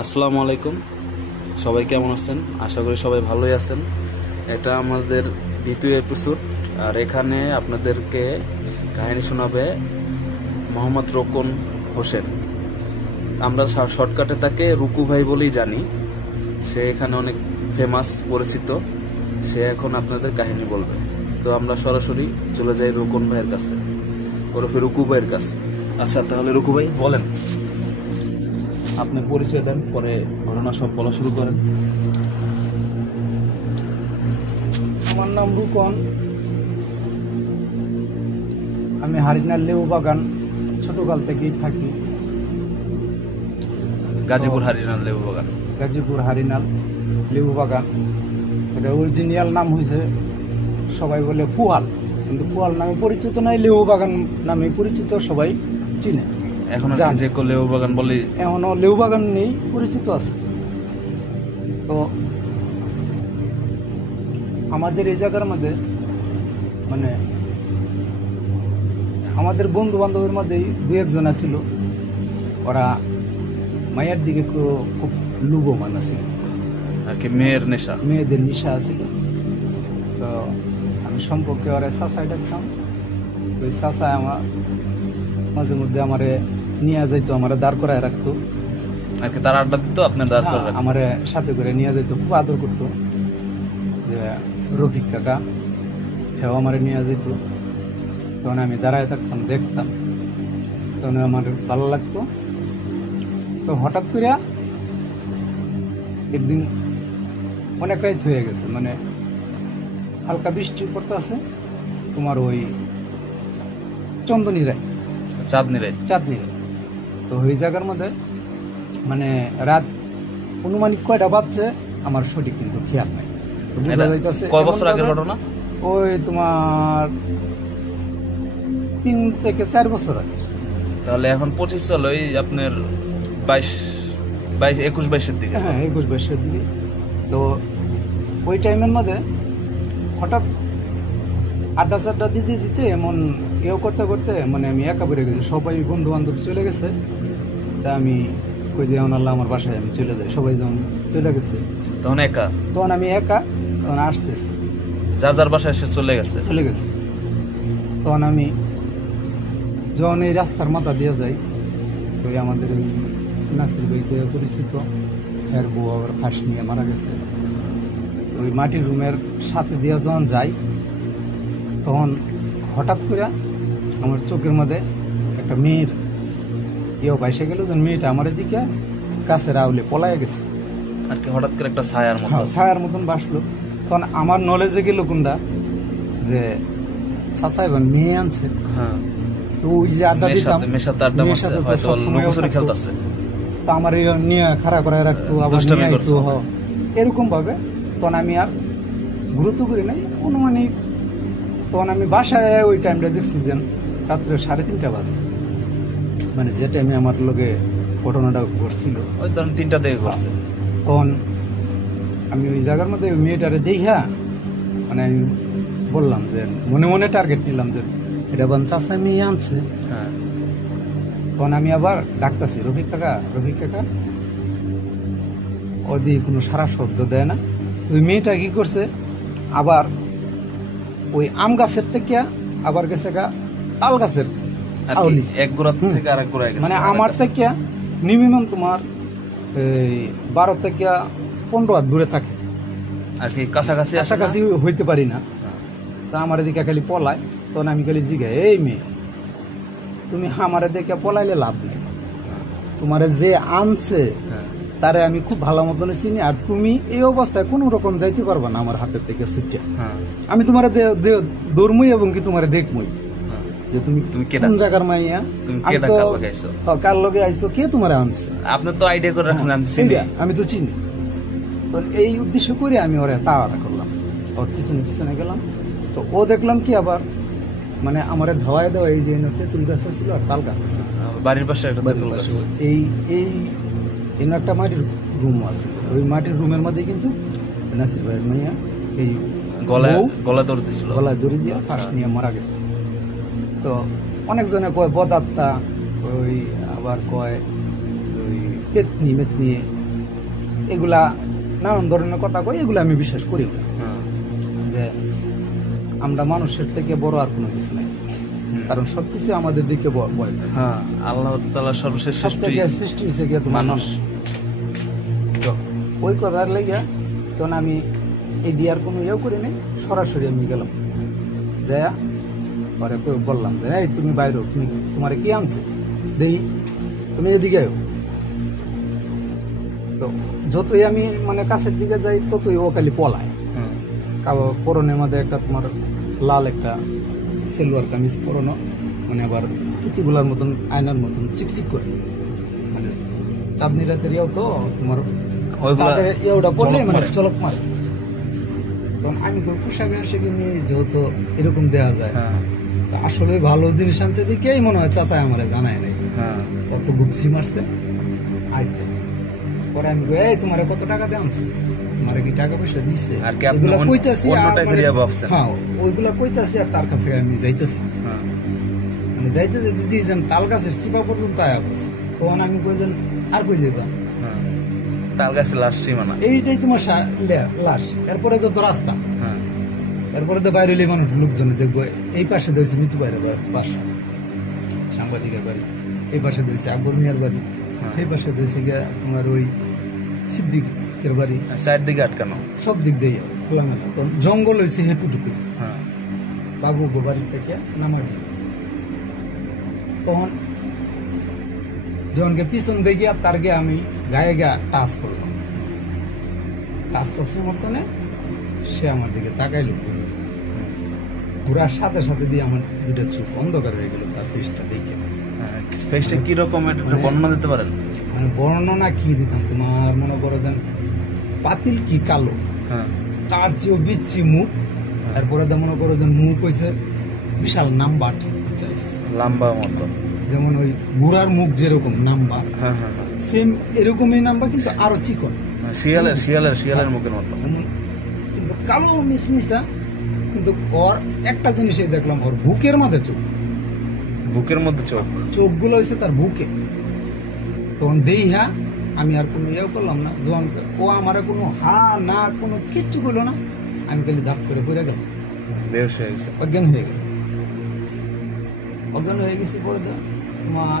আসসালামু আলাইকুম, সবাই কেমন আছেন? আশা করি সবাই ভালোই আছেন। এটা আমাদের দ্বিতীয় এপিসোড, আর এখানে আপনাদেরকে কাহিনী শোনাবে মোহাম্মদ রোকন হোসেন। আমরা শর্টকাটে তাকে রুকু ভাই বলেই জানি। সে এখানে অনেক ফেমাস, পরিচিত। সে এখন আপনাদের কাহিনী বলবে। তো আমরা সরাসরি চলে যাই রোকন ভাইয়ের কাছে, ওরফে রুকু ভাইয়ের কাছে। আচ্ছা, তাহলে রুকু ভাই বলেন, আপনার পরিচয় দেন, পরে ঘটনা সব বলা শুরু করেন। আমার নাম রুকন। আমি হারিনার লেবু বাগান ছোটকাল থেকেই থাকি। গাজীপুর হারিনাল লেবু বাগান। গাজীপুর হারিনাল লেবু বাগান, এটা অরিজিনাল নাম হয়েছে, সবাই বলে পুয়াল, কিন্তু পুয়াল নামে পরিচিত নাই, লেবু বাগান নামে পরিচিত, সবাই চিনে। এখন জানে। যে লেবু বাগান বলি, এখনো লেবু বাগান নেই, পরিচিত আছে। তো আমাদের এই জায়গার মধ্যে মানে আমাদের বন্ধু বান্ধবের মধ্যেই দু একজন ছিল, ওরা মায়ের দিকে খুব লুবমান আছিল আর কি মেয়ের নেশা। মেয়েদের নেশা আছিল। তো আমি সম্পর্কে ওরা চাচাই ডাকতাম। ওই চাচাই আমার মাঝে মধ্যে আমারে নিয়ে যাইতো, আমারে দাঁড় করায় রাখতো আর কি তার আড্ডা দিত, আপনার দাঁড় করে রাখতো। আমারে সাথে করে নিয়ে যাইতো, খুব আদর করতো। যে রফিক কাকা, হেও আমারে নিয়ে যেত। তখন আমি দাঁড়ায় থাকতাম, দেখতাম, তখন আমার ভালো লাগতো। তো হঠাৎ করে একদিন অনেক রাত হয়ে গেছে, মানে হালকা বৃষ্টি পড়তে আছে, তোমার ওই চন্দনী রায়, চাঁদনি রাত। চাঁদনি রায়। তো ওই জায়গার মধ্যে মানে রাত অনুমানিক কয়টা বাজছে আমার সঠিক কিন্তু খেয়াল নাই। তো বোঝা যাইতেছে কয় বছর আগের ঘটনা? ওই তোমার 3 থেকে 4 বছর আগে। তাহলে এখন 25 চলো, ওই আপনার 21-22-এর দিকে। হ্যাঁ, 21-22-এর দিকে। তো ওই টাইমের মধ্যে হঠাৎ আড্ডা চাড্ডা দিতে দিতে এমন করতে করতে মানে আমি একা বেড়ে গেছি, সবাই বন্ধু বান্ধব চলে গেছে। তা আমি কই যে আল্লাহ আমার বাসায় আমি চলে যাই, সবাই যখন চলে গেছে তখন একা, তখন আমি একা, তখন আসতেছি, যার যার বাসায় এসে চলে গেছে। তখন আমি যখন এই রাস্তার মাথা দিয়ে যাই, তো আমাদের ওই নাসির ভাই দিয়ে পরিচিত, এর বউ আবার ফাঁস নিয়ে মারা গেছে। ওই মাটির রুমের সাথে দিয়ে যখন যাই, তখন হঠাৎ করে আমার চোখের মধ্যে একটা মেয়ের বাইসে গেল, যে মেয়েটা আমার দিকে গাছের আউলে পলায় গেছে আর কি হঠাৎ করে একটা ছায়ার মতো। ছায়ার মতন বাসলো। তখন আমার নলেজে গেল কোনটা, যে চাচা এবার মেয়ে আনছে। হ্যাঁ, তো ওই যে আড্ডা দিতাম, মেয়ের সাথে তো সবসময় খেলতেছে, তো আমার নিয়ে খাড়া করায় রাখতো, আবার নিয়ে আইতো, এরকম ভাবে। তখন আমি আর গুরুত্ব করি নাই, অনুমানিক তখন আমি বাসায় ওই টাইমটা দেখছি যে রাত্রে 3:30 বাজে, মানে যে টাইমে আমার লোকে ঘটনাটা ঘটছিল, ওই ধরুন 3টা দিকে ঘটছে। তখন আমি ওই জায়গার মধ্যে ওই মেয়েটারে দেখা, মানে আমি বললাম যে মনে মনে টার্গেট নিলাম যে এটা বান চাচা মেয়ে আনছে। হ্যাঁ, তখন আমি আবার ডাকতেছি, রফিক কাকা, রফিক কাকা। ওদি কোনো সারা শব্দ দেয় না। তো ওই মেয়েটা কি করছে, আবার ওই আম গাছের থেকে আবার গেছে গা তাল গাছের আউলি, এক গোড়া থেকে আরেক গোড়ায় গেছে। মানে আমার থেকে মিনিমাম তোমার এই 12 থেকে 15 হাত দূরে থাকে আর কি, কাছাকাছি কাছাকাছি হইতে পারি না। তা আমার এদিকে খালি পলায়। তখন আমি খালি জিগাই, এই মেয়ে, তুমি আমার দিকে পলাইলে লাভ নেই, তোমারে যে আনছে তারে আমি খুব ভালো মতন চিনি, আর তুমি এই অবস্থায় কোন রকম যাইতে পারবা না আমার হাতের থেকে ছুটে। আমি তোমার দৌড়মই এবং কি তোমার দেখমই যে তুমি কোন জায়গার মাইয়া, কার লগে আইছো, কে তোমার আনছে, আপনার তো আইডিয়া করে রাখছেন আমি তো চিনি। তো এই উদ্দেশ্য করে আমি ওরে তাড়াটা করলাম, ওর পিছনে পিছনে গেলাম। তো ও দেখলাম কি আবার মানে আমার ধোয়ায় দেওয়া এই যে তেঁতুল গাছ ছিল আর তাল গাছ আছে বাড়ির পাশে একটা, এই এই একটা মাটির রুম আছে, ওই মাটির রুমের মধ্যে কিন্তু নাসির ভাইয়ের মাইয়া এই গলা দড়ি দিছিল, গলায় দড়ি দিয়ে ফাঁস নিয়ে মারা গেছে। তো অনেকজনে কয় বদাত্তা, ওই আবার কয় ওই পেতনি মেতনি, এগুলা নানান ধরনের কথা কয়, এগুলো আমি বিশ্বাস করি না। হ্যাঁ যে আমরা মানুষের থেকে বড় আর কোনো কিছু নাই, কারণ সবকিছু আমাদের দিকে ভয় পায়। হ্যাঁ, আল্লাহ তাআলা সর্বশেষ সব সৃষ্টি থেকে সৃষ্টি হয়েছে কি মানুষ। তো ওই কথার লেগে তখন আমি এই বিয়ার কোনো ইয়েও করি নাই, সরাসরি আমি গেলাম যাইয়া পরে বললাম যে এই তুমি বাইরে, তুমি তোমার কি আনছে দেই, তুমি এদিকে আয়ো। তো যতই আমি মানে কাছের দিকে যাই ততই ও খালি পলায়। হুম, পরনের মধ্যে একটা তোমার লাল একটা সেলুয়ার কামিজ পরনো, মানে আবার পুঁতিগুলার মতন আয়নার মতন চিকচিক করে, মানে চাঁদনি রাতের ইয়েও তো তোমার ওইগুলা চাঁদের ইয়েটা পড়লে ঝলক মানে মারে। চলক মারে। তখন আমি কই পোশাকে আশাকে নিয়ে যেহেতু এরকম দেওয়া যায়, হ্যাঁ তো আসলে ভালো জিনিস আনছে দেখেই মনে হয় চাচা আমার জানায় নাই, হ্যাঁ কত গুপসি মারছে। আচ্ছা, পরে আমি কই এই তোমার কত টাকা দিয়ে আনছে, তোমার কি টাকা পয়সা দিছে? আর কি আপনি এগুলা অন্য কইতাছি আর টাইপের মানে- ইয়া ভাবছেন? হ্যাঁ, ওইগুলা কইতাছি আর তার কাছে আমি যাইতেছি, হ্যাঁ মানে যাইতে যাইতে দিয়েছেন তাল গাছের চিপা পর্যন্ত আয়া পড়ছে। তখন আমি কইছেন আর কই যাইবা, হ্যাঁ, তাল গাছে লাশ সীমানা। এইটাই তোমার লাশ, এরপরে তো রাস্তা, হ্যাঁ তারপরে তো বাইরে এলে মানুষ লোকজনে দেখবো। এই পাশে দিয়েছে মিতু বাইরে বাসা, সাংবাদিকের বাড়ি, এই পাশে দিয়েছে আকবর মিয়ার বাড়ি, হ্যাঁ। এই পাশে দিয়েছে গিয়া তোমার ওই সিদ্দিকের বাড়ি, চারদিকে আটকানো। সব দিক দিয়ে খোলামেলা। তো জঙ্গল হয়েছে হেতুটুকু হ্যাঁ বাবু বাড়ি থেকে নামার দিকে। তখন যখনকে পিছন দেখি আর তার গিয়ে আমি গায়ে গা টাচ করলাম, টাচ করছে মতনে সে আমার দিকে তাকাইল, ঘুরার সাথে সাথে দিয়ে আমার দুটা চোখ অন্ধকার হয়ে গেল তার ফেসটা দেখে। ফেসটা কি রকমের একটু বর্ণনা দিতে পারেন? মানে বর্ণনা কি দিতাম, তোমার মনে করো যেন পাতিল কি কালো, হ্যাঁ তার চেয়েও বিচ্ছি মুখ, তারপরে তো মনে করো যে মুখ হয়েছে বিশাল নাম্বার চাইছে, লম্বা মতো। যেমন ওই বুড়ার মুখ যেরকম নাম্বার, হ্যাঁ হ্যাঁ হ্যাঁ, সেম এরকমই নাম্বার কিন্তু আরো চিকন, শিয়ালের মুখের মতো। কিন্তু কালো মিসমিসা। কিন্তু ওর একটা জিনিসই দেখলাম, ওর বুকের মধ্যে চোখ, বুকের মধ্যে চোখ। চোখগুলো হয়েছে তার বুকে। তখন দেই হ্যাঁ, আমি আর কোনো ইয়েও করলাম না, যখন ও আমার কোনো হা না কোনো কিচ্ছু করলো না, আমি খালি ধাপ করে পড়ে গেলাম, বেহুশ হয়ে গেছে। অজ্ঞান হয়ে গেল। অজ্ঞান হয়ে গেছি পরে তো তোমার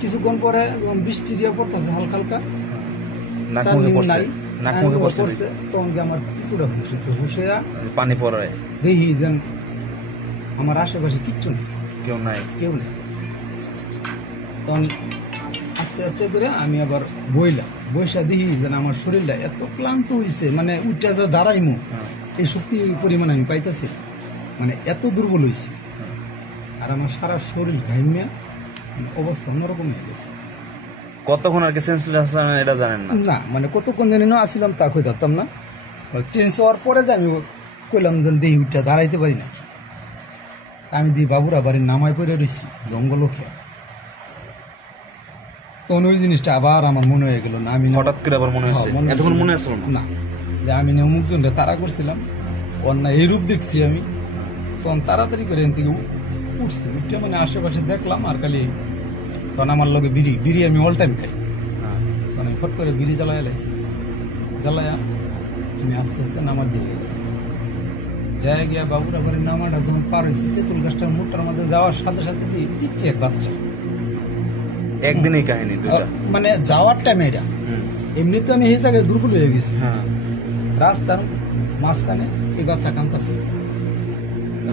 কিছুক্ষণ পরে যখন বৃষ্টি দিয়ে পড়তেছে হালকা হালকা, নাক চার মুখে মিনিট পড়ছে, নাই, নাক মুখে পড়ছে পড়ছে, তখন কি আমার কিছুটা হুশ হয়েছে। হুশে পানি পড়ে, দেখি যেন আমার আশেপাশে কিচ্ছু নেই, কেউ নাই। কেউ নেই। তখন আস্তে আস্তে করে আমি আবার বইসা দেখি যেন আমার শরীরটা এত ক্লান্ত হয়েছে, মানে উঠে যা দাঁড়াইমু হ্যাঁ, এই শক্তি পরিমাণ আমি পাইতেছি, মানে এত দুর্বল হয়েছে। আর আমার সারা শরীর ঘাইমিয়া অবস্থা অন্যরকম হয়ে গেছে। কতক্ষণ আর কি সেন্সলেস এটা জানেন না? না মানে কতক্ষণ জানি না আসিলাম তা কই ধরতাম না, চেঞ্জ হওয়ার পরে যে আমি কইলাম যে দেহি উঠে দাঁড়াইতে পারি না, আমি দিই বাবুরা বাড়ির নামায় পড়ে রয়েছি জঙ্গল খেয়ে। তখন ওই জিনিসটা আবার আমার মনে হয়ে গেল, না আমি না- হঠাৎ করে আবার মনে হয়েছে? হ্যাঁ, এতক্ষণ মনে আসলো না? না, যে আমি না অমুকজনটা তাড়া করছিলাম, ওর না এই রূপ দেখছি আমি, তখন তাড়াতাড়ি করে এখান থেকে উঠছি, উঠে মানে আশেপাশে দেখলাম আর খালি তখন আমার লগে বিড়ি আমি অল টাইম খাই, হ্যাঁ, মানে ফট করে বিড়ি জ্বালাইয়া লাইছি, জ্বালাইয়া তুমি আস্তে আস্তে নামার দিকে যাই গিয়া বাবুরা ঘরের নামাটা যখন পার হয়েছি, তেঁতুল গাছটার মুখটার মধ্যে যাওয়ার সাথে সাথে দিয়ে দিচ্ছে এক বাচ্চা, একদিনই কাহিনী দুইটা? মানে যাওয়ার টাইমে এটা। হুম, এমনিতে আমি এই জায়গায় দুর্বল হয়ে গেছি, হ্যাঁ। রাস্তার মাঝখানে এই বাচ্চা কাঁদতেছে,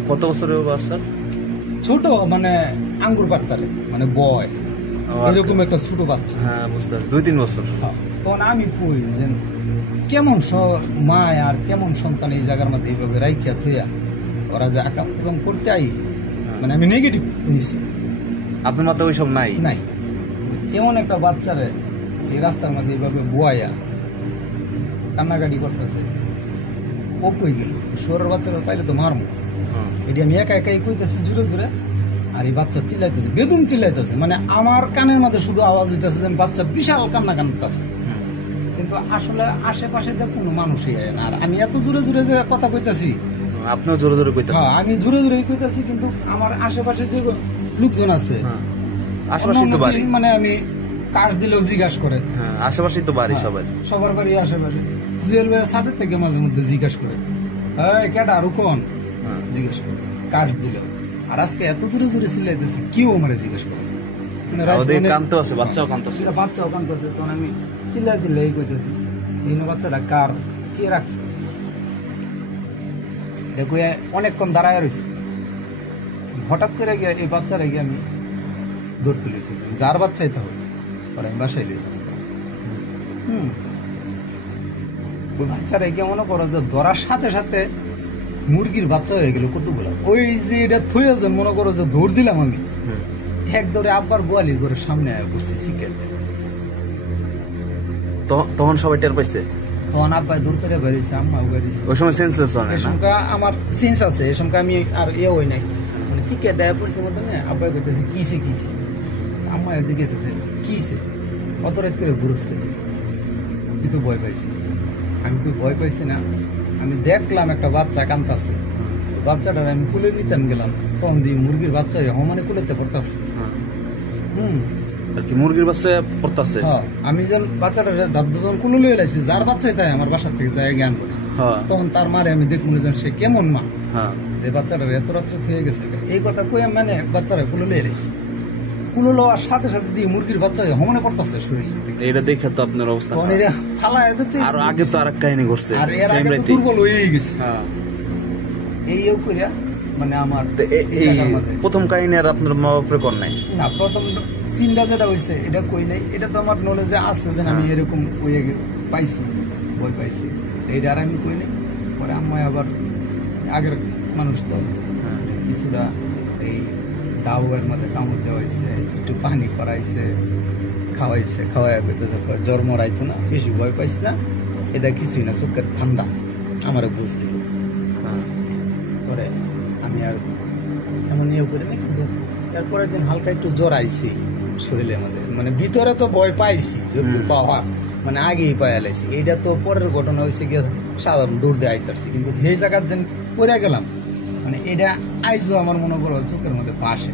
কত বছরের বাচ্চা? ছোট মানে আঙ্গুর পাড়তারে, মানে বয় এরকম একটা ছোট বাচ্চা। হ্যাঁ বুঝতে পারছি, 2-3 বছর। তখন আমি কই যে কেমন মা আর কেমন সন্তান এই জায়গার মধ্যে এইভাবে রাইখিয়া থইয়া ওরা যে আকাম কুকাম করতে আই, মানে আমি নেগেটিভ নিছি, আপনার মাথায় ওইসব নাই? নাই। কেমন একটা বাচ্চারে এই রাস্তার মধ্যে এইভাবে বোয়াইয়া কান্নাকাটি করতেছে, ও কই গেল, শোরের বাচ্চাকে পাইলে তো মারমু, হ্যাঁ, এটি আমি একা একাই কইতেছি জুড়ে জুড়ে, আর এই বাচ্চা চিল্লাইতেছে, বেদুম চিল্লাইতেছে, মানে আমার কানের মধ্যে শুধু আওয়াজ হইতেছে যে বাচ্চা বিশাল কান্না কান্দাছে, হুম। কিন্তু আসলে আশেপাশে যে কোনো মানুষই হয় না। আর আমি এত জোরে জোরে যে কথা কইতাছি, আপনিও জোরে জোরে কইতেছেন? হ্যাঁ আমি জোরে জোরেই কইতাছি, কিন্তু আমার আশেপাশে যে লোকজন আছে হ্যাঁ, আশেপাশেই তো অন্য বাড়ি। দিন মানে আমি কাশ দিলেও জিজ্ঞাসা করে। হ্যাঁ, আশেপাশেই তো বাড়ি হ্যাঁ, সবার। সবার বাড়ি আশেপাশে। জুয়েল ভাই ছাদের থেকে মাঝে মধ্যে জিজ্ঞাসা করে, এই কেটা আরো কোন, হ্যাঁ। জিজ্ঞাসা করে কাশ দিলেও। আর আজকে এত জোরে জোরে চিল্লাইতেছে, কেউ আমার জিজ্ঞাসা করে। মানে রাত ওদের মানে- কানতে আছে, বাচ্চাও কানতেছে। সেটা বাচ্চাও কাঁদতেছে, তখন আমি চিল্লাই কইতেছি, এই বাচ্চাটা কার, কে রাখছে? দেখো অনেকক্ষণ দাঁড়ায় রয়েছে। হঠাৎ করে গিয়ে এই বাচ্চারা গিয়ে আমি দৌড় তুলেছি, যার বাচ্চাই তো হবে, পরে আমি বাসায় দিতাম। ওই বাচ্চারা গিয়ে মনে করো যে ধরার সাথে সাথে মুরগির বাচ্চা হয়ে গেল কতগুলো। ওই যে এটা থুয়েছেন মনে করো যে দৌড় দিলাম আমি, এক দৌড়ে আব্বার গোয়ালির ঘরের সামনে আয়া করছি সিকেট। তখন সবাই টের পাইছে। তখন আব্বাই দূর করে বেরিয়েছে, আম্মাও বেরিয়েছে। ওই সময় সেন্সলেস হয় এই না? সময় আমার সেন্স আছে, এই সময় আমি আর হই নাই, মানে সিকেট দেয়া পড়ছে মতো না। আব্বাই কইতেছে কিসে কিসে, আম্মা জিজ্ঞেসেছে কিসে, অত রাত করে ঘুরস খেতে, তুই তো ভয় পাইছিস। আমি কি ভয় পাইছি না, আমি দেখলাম একটা বাচ্চা কান্তাছে, বাচ্চাটার আমি কুলে নিতাম গেলাম, তখন দিয়ে মুরগির বাচ্চা হমানে কুলেতে পড়তাছে। আর কি মুরগির বাচ্চা পড়তাছে? হ্যাঁ, আমি যখন বাচ্চাটা যখন কুলে লয়ে লাইছি, যার বাচ্চাই তাই আমার বাসার থেকে যায় জ্ঞান করে, তখন তার মারে আমি দেখুন যে সে কেমন মা, যে বাচ্চাটা এত রাত্রে হয়ে গেছে। এই কথা কই মানে বাচ্চারা কুলে লয়ে লাইছি, কুলে লওয়ার সাথে সাথে দিয়ে মুরগির বাচ্চা হমানে পড়তাছে শরীরে। এটা দেখে তো আপনার অবস্থা। আর আগে তো আরেক কাহিনী ঘটছে, আর এর আগে তো দুর্বল হয়েই গেছে। হ্যাঁ, এই করিয়া মানে আমার এই প্রথম কাহিনী আর আপনার মা বাপরে কর নাই না, প্রথম সিনটা যেটা হয়েছে এটা কই নাই, এটা তো আমার নলেজে আছে যে আমি এরকম পাইছি, বই পাইছি, এইটা আর আমি কই নাই। পরে আম্মায় আবার আগের মানুষ তো কিছুটা এই দাউয়ের মধ্যে কামড় দেওয়াইছে, একটু পানি করাইছে, খাওয়াইছে, খাওয়াই জ্বর মরাইতো না, বেশি ভয় পাইছি না, এটা কিছুই না, চোখের ঠান্ডা আমার বুঝতে। পরে আমি আর এমন করি না, কিন্তু এরপরের দিন হালকা একটু জ্বর আইছি শরীরের মধ্যে, মানে ভিতরে তো ভয় পাইছি, যদি পাওয়া মানে আগেই পাইলাইছি। এইটা তো পরের ঘটনা হয়েছে গিয়ে সাধারণ দূর দিয়ে আইতারছি, কিন্তু সেই জায়গার যেন পড়ে গেলাম, মানে এটা আইজও আমার মনে করো চোখের মধ্যে পাশে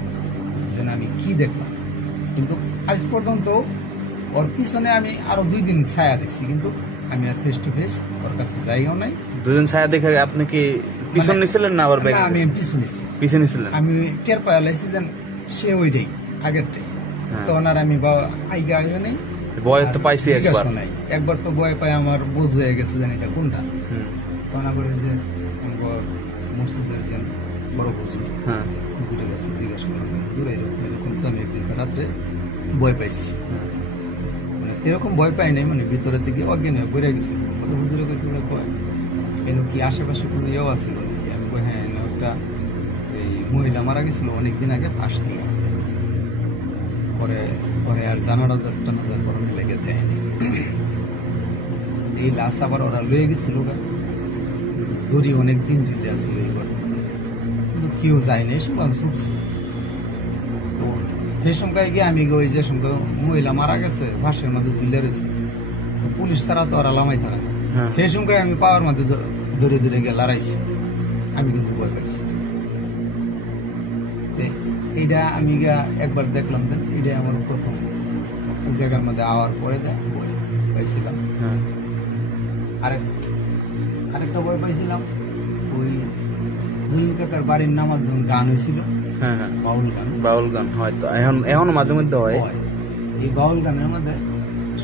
যেন আমি কি দেখলাম। কিন্তু আজ পর্যন্ত ওর পিছনে আমি আরো 2 দিন ছায়া দেখছি, কিন্তু আমি আর ফেস টু ফেস ওর কাছে যাইও নাই। 2 দিন ছায়া দেখে আপনি কি পিছন নিছিলেন না আবার ব্যাগে? আমি পিছন নিছি, পিছনে নিছিলেন। আমি টের পাইলাইছি যে সে ওইটাই আগেরটাই। তখন আর আমি আইগা আইও নাই, ভয় তো পাইছি একবার তো ভয় পাই আমার বোঝ হয়ে গেছে জানি এটা কোনটা। তখন আবার যে মসজিদের যে বড় বুঝি, হুজুরের কাছে জিজ্ঞাসা করলাম, হুজুর এরকম তো আমি একদিন রাত্রে ভয় পাইছি, মানে এরকম ভয় পাই নাই, মানে ভিতরের দিকে অজ্ঞান হয়ে বেড়ে গেছে। হুজুরে কয় এন কি আশেপাশে কোনো ইয়েও আছিল নাকি? আমি কই হ্যাঁ, একটা এই মহিলা মারা গেছিল অনেকদিন আগে, ফাঁস নিয়ে। পরে পরে আর জানাটা টানাজার করণে লেগে দেয়নি। এই লাশ আবার ওরা লয়ে গেছিল, দড়ি অনেকদিন ঝুলে আসছিল এই ঘরে, কিন্তু কেউ যায়নি, এই সময় ছুটছে। তো সেই সময় গিয়ে আমি ওই যে সঙ্গে মহিলা মারা গেছে ফাঁসের মধ্যে ঝুলে রয়েছে, পুলিশ তারা তো আর আলামাই তারা, সেই সময় আমি পাওয়ার মধ্যে ধরে ধরে গিয়ে লড়াইছি, আমি কিন্তু ভয় পাইছি। এইটা আমি একবার দেখলাম, এইটাই আমার প্রথম জায়গার মধ্যে আওয়ার পরে ভয় পাইছিলাম। আরেকটা ভয় পাইছিলাম, ওই জলিল কাকার বাড়ির নামার যখন গান হয়েছিল, বাউল গান হয়তো এখন মাঝে মধ্যে হয়। এই বাউল গানের মধ্যে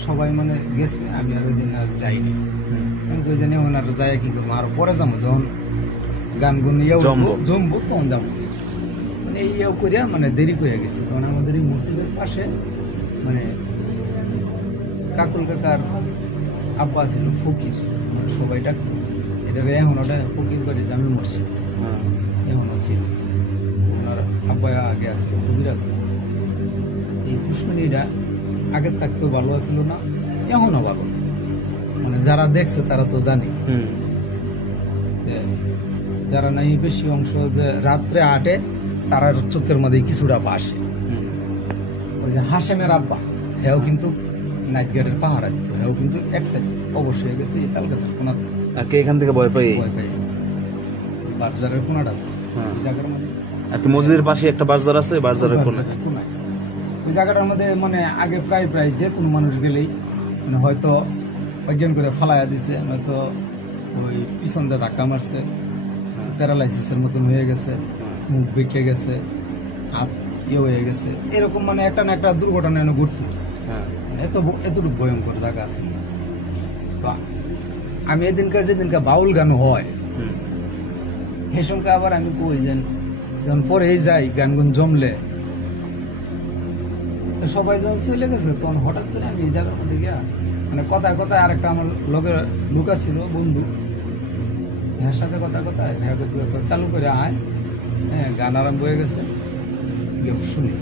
সবাই মানে গেছে, আমি আর ওই দিন আর যাইনি। আমি কই জানি ওনার যায় কি করবো, আরো পরে যাবো, যখন গান গুন জমবো তখন যাবো। মানে ইয়েও করিয়া মানে দেরি করে গেছে, কারণ আমাদের এই মসজিদের পাশে মানে কাকুল কাকার আব্বা ছিল ফকির, সবাই ডাকতো এটা, এখন ওটা ফকির বাড়ি জামি মসজিদ এখনো ছিল, ওনার আব্বা আগে আসছিল কবিরাজ। এই পুষ্করিণীটা আগের থাকতেও ভালো আছিল না, এখনো ভালো, মানে যারা দেখছে তারা তো জানি, যারা নাই বেশি অংশ যে রাত্রে হাঁটে তারা চোখের মধ্যে কিছুটা ভাসে। ওই যে হাসেমের আব্বা, হেও কিন্তু নাইট গার্ডের পাহারা দিত, হেও কিন্তু এক সাইড অবশ্যই গেছে এই তাল গাছের কোনা, এখান থেকে ভয় পাই বাজারের কোনাটা আছে জায়গার মধ্যে, আর কি মসজিদের পাশে একটা বাজার আছে, বাজারের কোনায় ওই জায়গাটার মধ্যে মানে আগে প্রায় প্রায় যে কোনো মানুষ গেলেই মানে হয়তো অজ্ঞান করে ফালাইয়া দিছে, নয়তো ওই পিছন দিয়ে ধাক্কা মারছে, প্যারালাইসিসের মতন হয়ে গেছে, মুখ বেঁকে গেছে, হাত হয়ে গেছে, এরকম মানে একটা না একটা দুর্ঘটনা এনে ঘুরতো। এতটুকু ভয়ঙ্কর জায়গা আছে। তো আমি যেদিনকে বাউল গান হয় সেই সঙ্গে আবার আমি কই যখন পরেই যাই গানগুন জমলে, তো সবাই যখন চলে গেছে তখন হঠাৎ করে আমি এই জায়গার মধ্যে গিয়া মানে কথায় কথায় আরেকটা আমার লোকের লুকা ছিল বন্ধু, হ্যাঁ সাথে কথায় হ্যাঁ চালু করে আয়, হ্যাঁ গান আরম্ভ হয়ে গেছে, শুনি।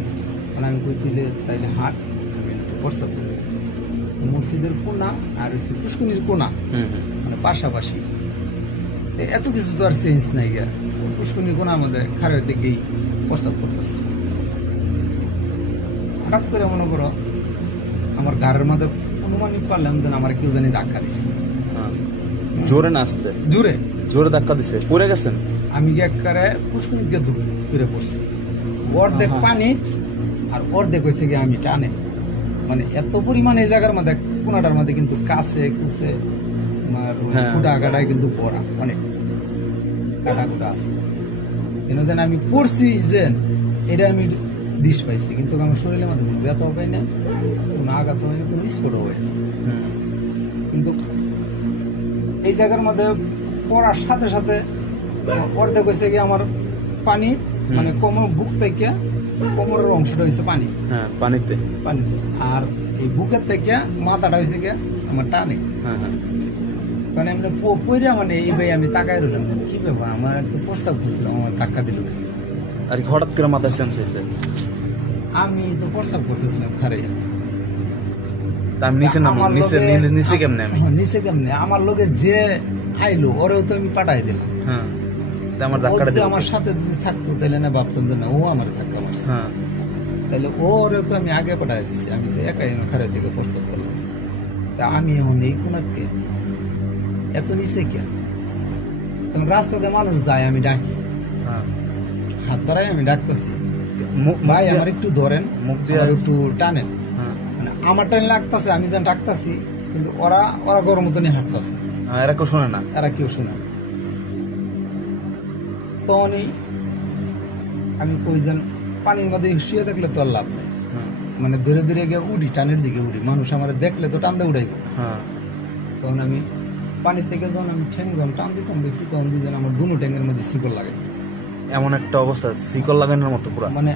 আমি কই তুলে তাইলে হাট, আমি একটু প্রস্তাব করি। মসজিদের কোনা আর হচ্ছে পুষ্কুনির কোনা মানে পাশাপাশি, এত কিছু তো আর চেঞ্জ নাই গিয়া। পুষ্কুনির কোনার মধ্যে খারের দিকেই প্রস্তাব করতেছে। হঠাৎ করে মনে করো আমার গাড়ির মধ্যে অনুমানিক পারলাম যেন আমার কেউ জানি ধাক্কা দিছে, জোরে না আসতে জোরে জোরে ধাক্কা দিছে, পড়ে গেছেন? আমি গিয়ে একবারে পুষ্কুনির গিয়ে ঘুরে পড়ছি, অর্ধেক পানি আর অর্ধেক হয়েছে গিয়ে আমি টানে। মানে এত পরিমাণে এই জায়গার মধ্যে কোনাটার মধ্যে কিন্তু কাছে কুছে কুটা কাটায় কিন্তু পড়া অনেক কাটা কুটা আছে। কিন্তু যেন আমি পড়ছি যে এটা আমি দিশ পাইছি, কিন্তু আমার শরীরের মধ্যে কোনো ব্যথা পাই না, কোনো আঘাত হয় না, কোনো স্পটও হয় না। কিন্তু এই জায়গার মধ্যে পড়ার সাথে সাথে অর্ধেক হয়েছে গিয়ে আমার পানি, মানে কোমর বুক থেকে কোমরের অংশটা হয়েছে পানি, পানিতে আর এই বুকের থেকে মাথাটা হয়েছে গিয়ে আমার টানে। মানে এমনি পইরা মানে এই ভাই আমি তাকাই রইলাম, কি ব্যাপার আমার একটু প্রস্তাব করছিলাম, আমার ধাক্কা দিল আর হঠাৎ করে মাথায় সেন্স হয়েছে। আমি তো প্রস্তাব করতেছিলাম খারাইয়া, নিচে কেমনে আমার লোকে যে আইলো ওরেও তো আমি পাঠাই দিলাম। আমার সাথে যদি থাকতো তাহলে না ভাবতাম যে না ও আমার ধাক্কা মারছে, তাহলে ওরেও তো আমি আগে পাঠাই দিচ্ছি। আমি তো একাই খারাই থেকে প্রস্তাব করলাম। তা আমি এখন এই কোনাকে এত নিচে কে, রাস্তাতে মানুষ যায় আমি ডাকি, হাত ধরাই আমি ডাকতেছি, ভাই আমার একটু ধরেন, মুখ দিয়ে একটু টানেন। মানে আমার টাইম লাগতেছে, আমি যেন ডাকতেছি, কিন্তু ওরা গরম মতনই হাঁটতেছে, এরা কেউ শোনে না, কেউ শোনে না। তখনই আমি কই যেন পানির মধ্যে শুয়ে থাকলে তো আর লাভ নেই, মানে ধীরে ধীরে গিয়ে উড়ি, টানের দিকে উড়ি, মানুষ আমার দেখলে তো টান দিয়ে উড়াইব। তখন আমি পানির থেকে যখন আমি ঠ্যাং যখন টান দিতাম বেশি, তখন দুজন আমার দুনো ট্যাঙ্গের মধ্যে শিকল লাগে। এমন একটা অবস্থা, শিকল লাগানোর মতো পুরো, মানে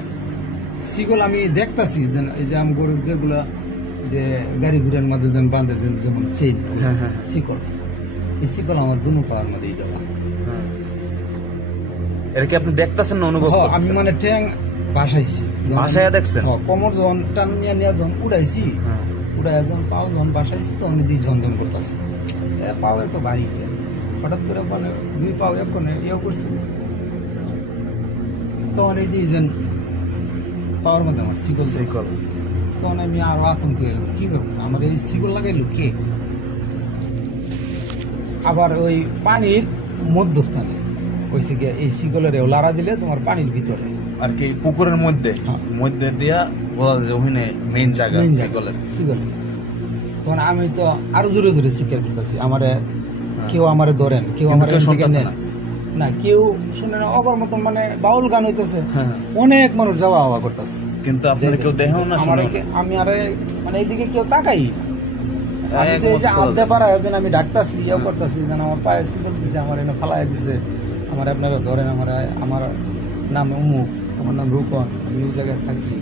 শিকল আমি দেখতেছি যে এই যে আমি গরু যেগুলা যে গাড়ি ঘুরের মধ্যে যেন বাঁধেছেন, যেমন চেইন শিকল, এই শিকল আমার দুনো পাওয়ার মধ্যে দেওয়া। এটা কি আপনি দেখতেছেন না অনুভব? আমি মানে ঠ্যাং ভাসাইছি, ভাসাইয়া দেখছেন, কোমর যখন টান নিয়ে যখন উড়াইছি, উড়াইয়া যখন পাও যখন ভাসাইছি, তখন দুই ঝনঝন করতেছে, পাও এত ভারী, হঠাৎ করে মানে দুই পাও এক কোণে ইয়ে করছি, তখন এই দুইজন পাওয়ার মধ্যে আমার শিকল। তখন আমি আরো আতঙ্ক এলাম, কি ব্যাপার আমার এই শিকল লাগাইলো কে? আবার ওই পানির মধ্যস্থানে কইছে গিয়া এই শিকলের লাড়া দিলে তোমার পানির ভিতরে আর কি পুকুরের মধ্যে দিয়া ওখানে মেইন জায়গা শিকলের। তখন আমি তো আরো জোরে জোরে শিকার করতেছি, আমারে কেউ আমারে ধরেন, কেউ আমার না, কেউ শুনে না, অবার মতন মানে বাউল গান হইতেছে, অনেক মানুষ যাওয়া আওয়া করতেছে, কিন্তু আপনারা কেউ দেখেও না, আমি আরে মানে এইদিকে কেউ তাকাই আমি ডাকতাছি, ইয়ে করতেছি, যেন আমার পায়ে শিকল দিছে, আমার এনে ফালাই দিছে, আমার আপনারা ধরেন, আমার নাম অমুক, আমার নাম রূপন, আমি ওই জায়গায় থাকি,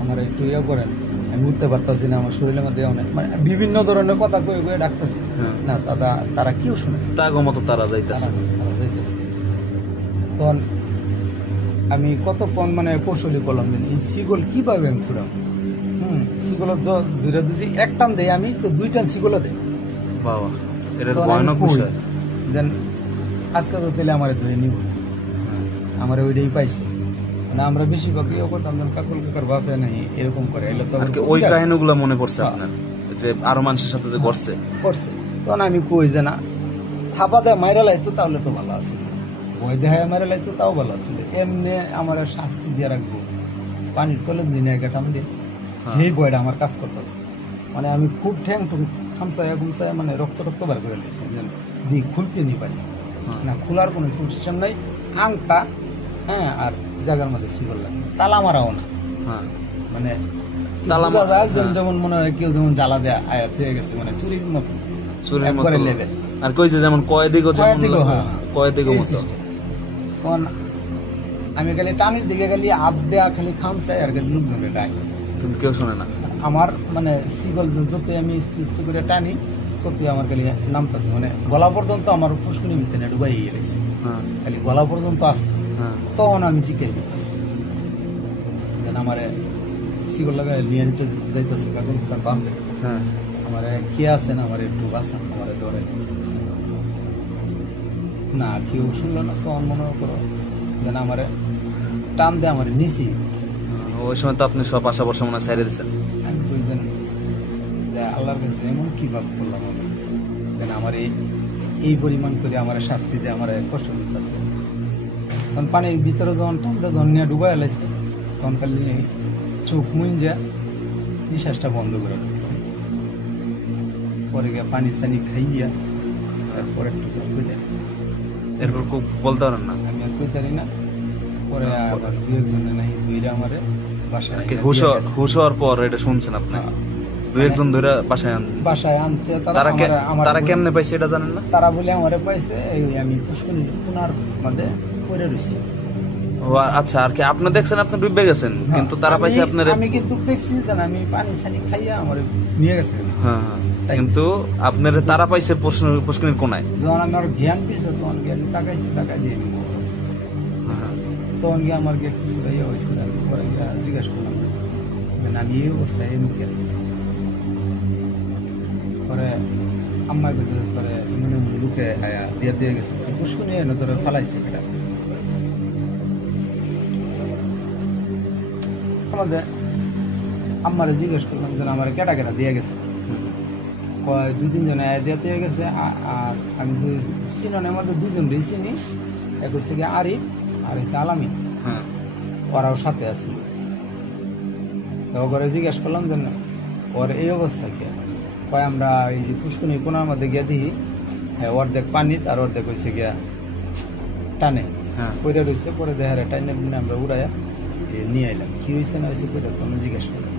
আমার একটু ইয়ে করেন, আমি উঠতে পারতাছি না, আমার শরীরের মধ্যে অনেক মানে বিভিন্ন ধরনের কথা কয়ে কয়ে ডাকতেছি না, তারা কেউ শুনে, তারা যাইতেছে। তখন আমি কতক্ষণ মানে কৌশলী করলাম যে এই শিকল কিভাবে আমি ছুড়াম, শিকল দুইটা দুজি এক টান দেয়, আমি তো দুই টান শিকল দেয়, দেন আজকে তো তেলে আমার ধরে নিব, আমার ওইটাই পাইছে। মানে আমরা বেশিরভাগ ইয়ে করতাম, কাকুর কাকার বাপে নাই এরকম করে, এলে তো ওই কাহিনীগুলো মনে পড়ছে আপনার, যে আরো মানুষের সাথে যে করছে। তখন আমি কই যে না, থাপা দেয় মাইরা লাইতো তাহলে তো ভালো আছে, ভয় দেখায় মাইরা লাইতো তাও ভালো আছে, এমনি আমার শাস্তি দিয়ে রাখবো, পানির তলে দিনে একটা টান দিয়ে হ্যাঁ। এই বয়টা আমার কাজ করতেছে, মানে আমি খুব ঠ্যাং টুং খামসায় ঘুমসায় মানে রক্ত বের করে নিয়েছি, দিয়ে খুলতে নি পারি হ্যাঁ। না, খোলার কোনো সিস্টেম নাই। আংটা, হ্যাঁ, আর জায়গার মধ্যে শিকল লাগে, তালা মারাও না, হ্যাঁ মানে তালা বোঝা যায় হ্যাঁ। যেমন মনে হয় কেউ যেমন জ্বালা দেয়া আয়াত হয়ে গেছে, মানে চুরির মতো চুরির মতো। একবারে লেবে। আর কইছে যেমন কয়েদিগো কয়েদিগো, হ্যাঁ। কয়েদিগো এই মতো। system। তখন আমি খালি টানির দিকে খালি হাত দেয়া খালি খামচাই আর খালি লোকজনের ডাক, কিন্তু কেউ শোনে না। আমার মানে শিকল যতই আমি ইস্তি করে টানি ততই আমার খালি নামতেছে, মানে গলা পর্যন্ত আমার পুষ্কুনি ভিতরে ডুবাই গেছে, হ্যাঁ খালি গলা পর্যন্ত আছে। হ্যাঁ তখন আমি চিকের দিতেছি, যেন আমার শিকল লাগাই নিয়ে নিতে যাইতেছে কাকুর তার বামে, হ্যাঁ আমার কে আছেন আমার একটু বাঁচান, আমার ধরে না, কেউ শুনলো না। তখন মনে করো যেন আমার টান দিয়ে আমার নিচি, ওই সময় তো আপনি সব আশা ভরসা মনে হয় ছাইড়ে দিচ্ছেন। আমি বুঝলেন যে আল্লাহর কাছে এমন কি ভাব করলাম আমি, যেন আমার এই পরিমাণ করে আমার শাস্তি দিয়ে আমার কষ্ট দিতেছে। তখন পানির ভিতরে যখন টানটা যখন নিয়ে ডুবাই এলাইছে, তখন খালি চোখ মুঞ্জা নিঃশ্বাসটা বন্ধ করে দিল। পরে গিয়ে পানি সানি খাইয়া তারপরে একটু কইতারি, এরপর খুব বলতে পারেন না। আমি আর কইতারি না। পরে আবার দু একজনে নাই দুইরা আমারে বাসায় কি আইয়া হুশ দিয়া গেছে। হুশ হওয়ার পর এটা শুনছেন আপনি? হ্যাঁ। দুই একজন ধরে বাসায় আন। বাসায় আনছে তারা তারা আমার কেমনে পাইছে এটা জানেন না? তারা বলে আমারে পাইছে, এই আমি পুষ্করী কোনার মধ্যে পড়ে রইছি। ও আচ্ছা, আর কি আপনি দেখছেন আপনি ডুবে গেছেন, কিন্তু তারা পাইছে আপনার। আমি কিন্তু দেখছি যে আমি পানি সানি খাইয়া আমার নিয়ে গেছে। হ্যাঁ হ্যাঁ, কিন্তু আপনার তারা পাইছে পুষ্করিণীর কোনায়। যখন আমার জ্ঞান পিছে তখন গিয়ে আমি তাকাইছি, তাকাই দিয়ে আমি হ্যাঁ তখন গিয়ে আমার গিয়ে কিছু ইয়ে হয়েছিল। আমি পরে গিয়ে জিজ্ঞাসা করলাম যে আমি এই অবস্থায় এমনি গেল। পরে আম্মার ভিতরে পরে মনে মনে লুকে আয়া দিয়ে দিয়ে গেছে, পুষ্করী এনে ধরে ফালাইছে এটা আমাদের। আম্মারে জিজ্ঞেস করলাম যে আমার কেটা কেটা দিয়ে গেছে, দুই তিনজনে দিয়ে দিয়ে গেছে। আর আমি চিননের মধ্যে দুজন চিনি, এক হচ্ছে গিয়ে আরিফ আর হচ্ছে আলামী, হ্যাঁ ওরাও সাথে আছে। তো ওরে জিজ্ঞেস করলাম যে ওর এই অবস্থা কি, কয় আমরা এই যে পুষ্করী কোনার মধ্যে গিয়ে দিই, হ্যাঁ অর্ধেক পানির আর অর্ধেক হয়েছে গিয়া টানে হ্যাঁ পরে রয়েছে। পরে দেহারে টাইনে আমরা উড়াইয়া নিয়ে এলাম, কি হয়েছে না হয়েছে কোথাও তো আমি জিজ্ঞেস করলাম।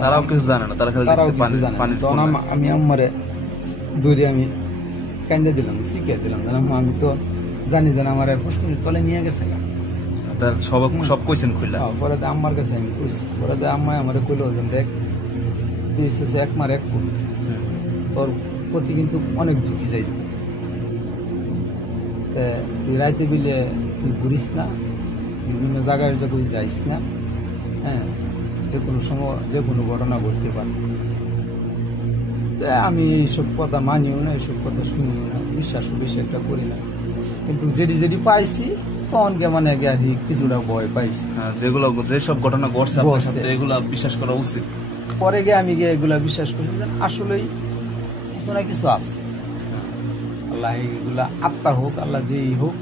তারাও কিছু জানে না, তারা খালি তারাও দেখছে কিছু জানে না। পানির তখন কোনায়। আমি আম্মারে দৌড়ে আমি কান্দে দিলাম, শিখিয়ে দিলাম যে আম্মা আমি তো জানি যে আমার পুষ্করীর তলে নিয়ে গেছে গা। তার সব কইছেন খুললা। পরে তো আম্মার কাছে আমি কইছি, পরে তো আম্মাই আমার কইলো যে দেখ তুই এসেছে এক মার এক ফুট, তোর প্রতি কিন্তু অনেক ঝুঁকি যাই, তুই রাইতে বিলে তুই ঘুরিস না, বিভিন্ন জায়গায় যখন যাইস না, হ্যাঁ যে কোনো সময় যে কোনো ঘটনা ঘটতে পারে। আমি এইসব কথা মানিও না, এইসব কথা শুনিও না, বিশ্বাসও বেশি একটা করি না। কিন্তু যেটি পাইছি তখন কে মানে কিছুটা ভয় পাইছি। হ্যাঁ, যেগুলো যেসব ঘটনা ঘটছে আপনার ঘটছে। সাথে এগুলা বিশ্বাস করা উচিত। পরে গিয়ে আমি গিয়ে এগুলা বিশ্বাস করি যে আসলেই কিছু না কিছু আছে। আল্লাহ এগুলা আত্মা হোক, আল্লাহ যেই হোক,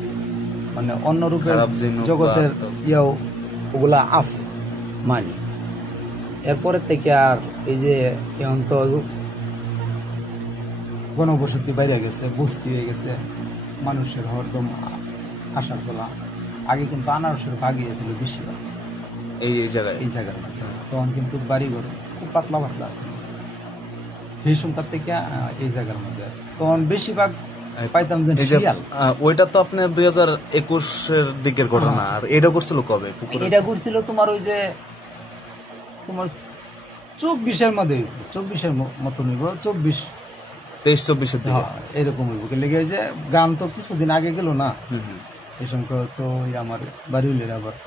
মানে অন্য রূপে খারাপ জিন হোক বা জগতের আত্মা। ইয়েও ওগুলা আছে মানি। এরপরে থেকে আর এই যে এখন তো গণবসতি বাইরে গেছে, বস্তি হয়ে গেছে, মানুষের হরদম আসা চলা। আগে কিন্তু আনারসের ভাগ গিয়েছিল বেশিরভাগ এই জায়গায়। এই জায়গার মধ্যে। তখন কিন্তু বাড়িঘর খুব পাতলা পাতলা আছে সেই সংখ্যার থেকে এই জায়গার মধ্যে তখন বেশিরভাগ পাইতাম যে এই যে শিয়াল। ওইটা তো আপনার 2021-এর দিকের ঘটনা। আর এটা করছিল কবে পুকুরে? এটা করছিল তোমার ওই যে তোমার 24-এর মধ্যে, 24-এর মতন হইব, 23-24-এর দিকে। এরকম হইব। লেগে যে গান তো কিছুদিন আগে গেল না, হুম হুম। এই সংখ্যা তো আমার বাড়ি আবার